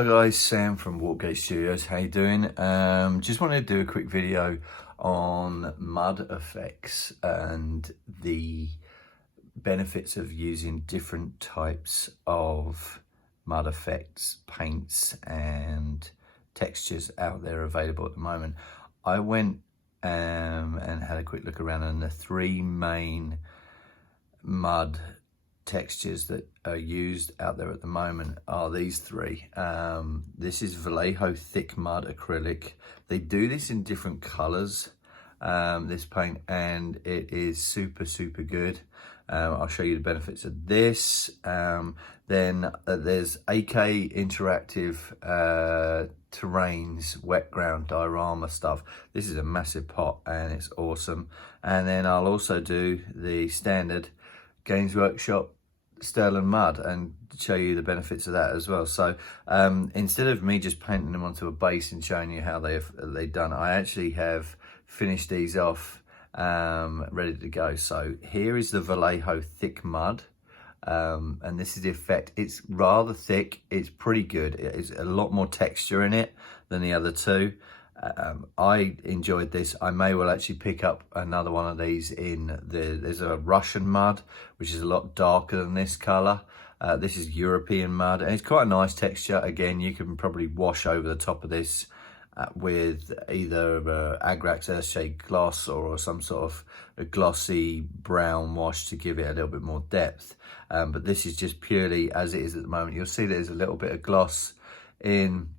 Hi guys, Sam from Watergate Studios. How you doing? Just wanted to do a quick video on mud effects and the benefits of using different types of mud effects, paints and textures out there available at the moment. I went and had a quick look around, and the three main mud textures that are used out there at the moment are these three. This is Vallejo Thick Mud Acrylic. They do this in different colors, this paint, and it is super good. I'll show you the benefits of this. Then there's AK Interactive Terrains Wet Ground Diorama stuff. This is a massive pot and it's awesome. And then I'll also do the standard Games Workshop Sterling Mud and show you the benefits of that as well. So instead of me just painting them onto a base and showing you how they've done, I actually have finished these off, ready to go. So here is the Vallejo Thick Mud, and this is the effect. It's rather thick, it's pretty good. It's a lot more texture in it than the other two. I enjoyed this. I may well actually pick up another one of these there's a Russian mud, which is a lot darker than this color. This is European mud, and it's quite a nice texture. Again, you can probably wash over the top of this with either Agrax Earthshade Gloss or some sort of a glossy brown wash to give it a little bit more depth. But this is just purely as it is at the moment. You'll see there's a little bit of gloss in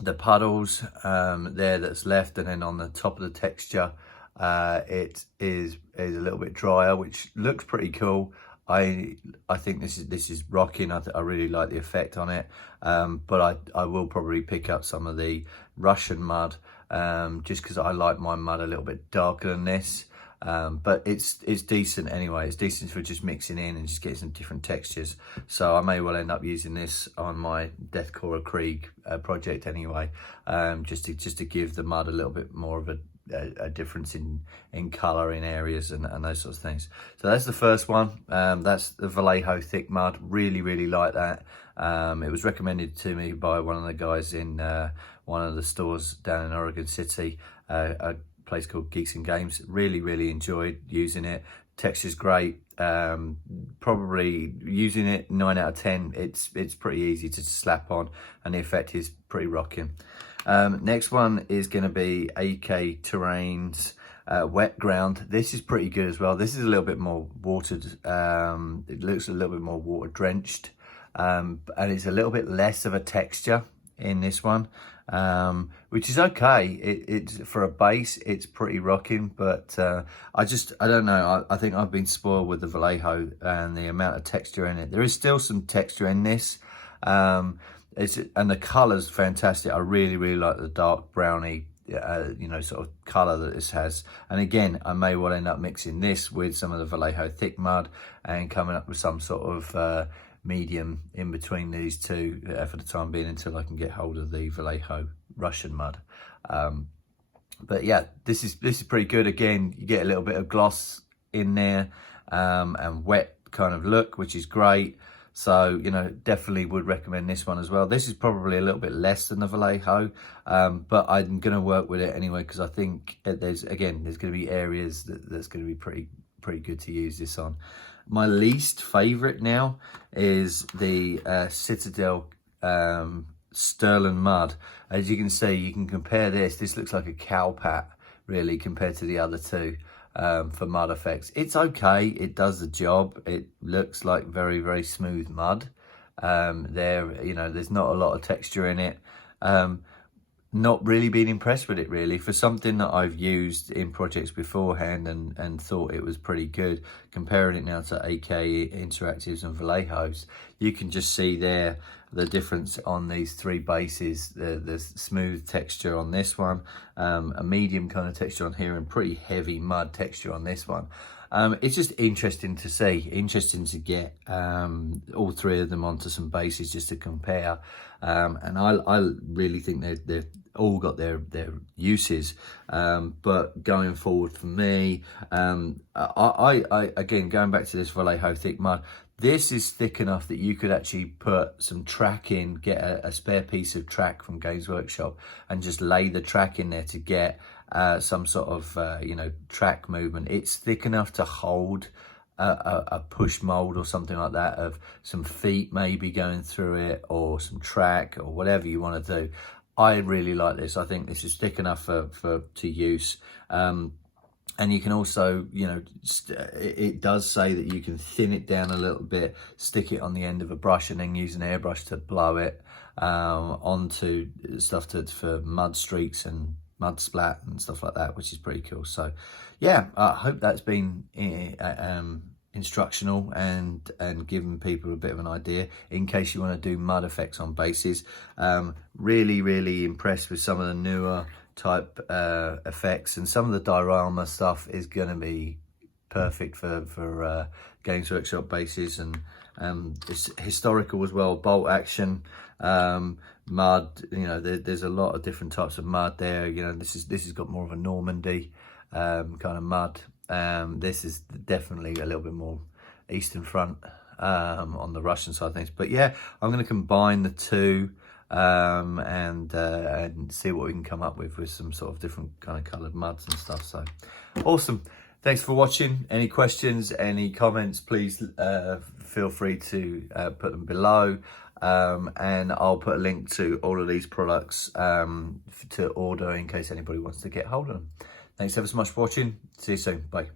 the puddles there that's left, and then on the top of the texture it is a little bit drier, which looks pretty cool. I think this is rocking. I really like the effect on it, but I will probably pick up some of the Russian mud, just because I like my mud a little bit darker than this. But it's decent anyway. It's decent for just mixing in and just getting some different textures. So I may well end up using this on my Deathcore Krieg project anyway, just to give the mud a little bit more of a difference in color in areas and those sorts of things. So that's the first one. That's the Vallejo Thick Mud. Really like that. It was recommended to me by one of the guys in one of the stores down in Oregon City, a place called Geeks and Games. Really enjoyed using it. Texture's great. Probably using it 9 out of 10. It's pretty easy to slap on, and the effect is pretty rocking. Next one is going to be AK Terrains Wet Ground. This is pretty good as well. This is a little bit more watered. It looks a little bit more water drenched, and it's a little bit less of a texture in this one, which is okay. It's for a base, it's pretty rocking, but I don't know. I think I've been spoiled with the Vallejo and the amount of texture in it. There is still some texture in this, and the color's fantastic. I really like the dark browny sort of color that this has. And again, I may well end up mixing this with some of the Vallejo Thick Mud and coming up with some sort of medium in between these two for the time being, until I can get hold of the Vallejo Russian mud. But yeah, this is pretty good. Again, you get a little bit of gloss in there, and wet kind of look, which is great. So, definitely would recommend this one as well. This is probably a little bit less than the Vallejo, but I'm going to work with it anyway, because I think there's going to be areas that's going to be pretty good to use this on. My least favorite now is the Citadel Sterling Mud. As you can see, you can compare this. This looks like a cow pat, really, compared to the other two. For mud effects, it's okay. It does the job. It looks like very smooth mud. There's not a lot of texture in it. Not really been impressed with it, really, for something that I've used in projects beforehand and thought it was pretty good. Comparing it now to AK Interactives and Vallejos, you can just see there the difference on these three bases. The smooth texture on this one, a medium kind of texture on here, and pretty heavy mud texture on this one. It's just interesting to see, interesting to get all three of them onto some bases just to compare. And I really think they've all got their uses, but going forward for me, I again, going back to this Vallejo Thick Mud, This is thick enough that you could actually put some track in, get a spare piece of track from Games Workshop and just lay the track in there to get some sort of, track movement. It's thick enough to hold a push mold or something like that of some feet maybe going through it, or some track, or whatever you want to do. I really like this. I think this is thick enough to use. And you can also, it does say that you can thin it down a little bit, stick it on the end of a brush, and then use an airbrush to blow it onto stuff for mud streaks and mud splat and stuff like that, which is pretty cool. So yeah, I hope that's been instructional and giving people a bit of an idea in case you want to do mud effects on bases. Really impressed with some of the newer type effects, and some of the diorama stuff is going to be perfect for Games Workshop bases, and it's historical as well, bolt action, mud, there's a lot of different types of mud there. This has got more of a Normandy kind of mud. This is definitely a little bit more Eastern Front on the Russian side of things. But yeah, I'm going to combine the two and see what we can come up with some sort of different kind of coloured muds and stuff. So awesome. Thanks for watching. Any questions, any comments, please feel free to put them below. And I'll put a link to all of these products to order in case anybody wants to get hold of them. Thanks ever so much for watching. See you soon. Bye.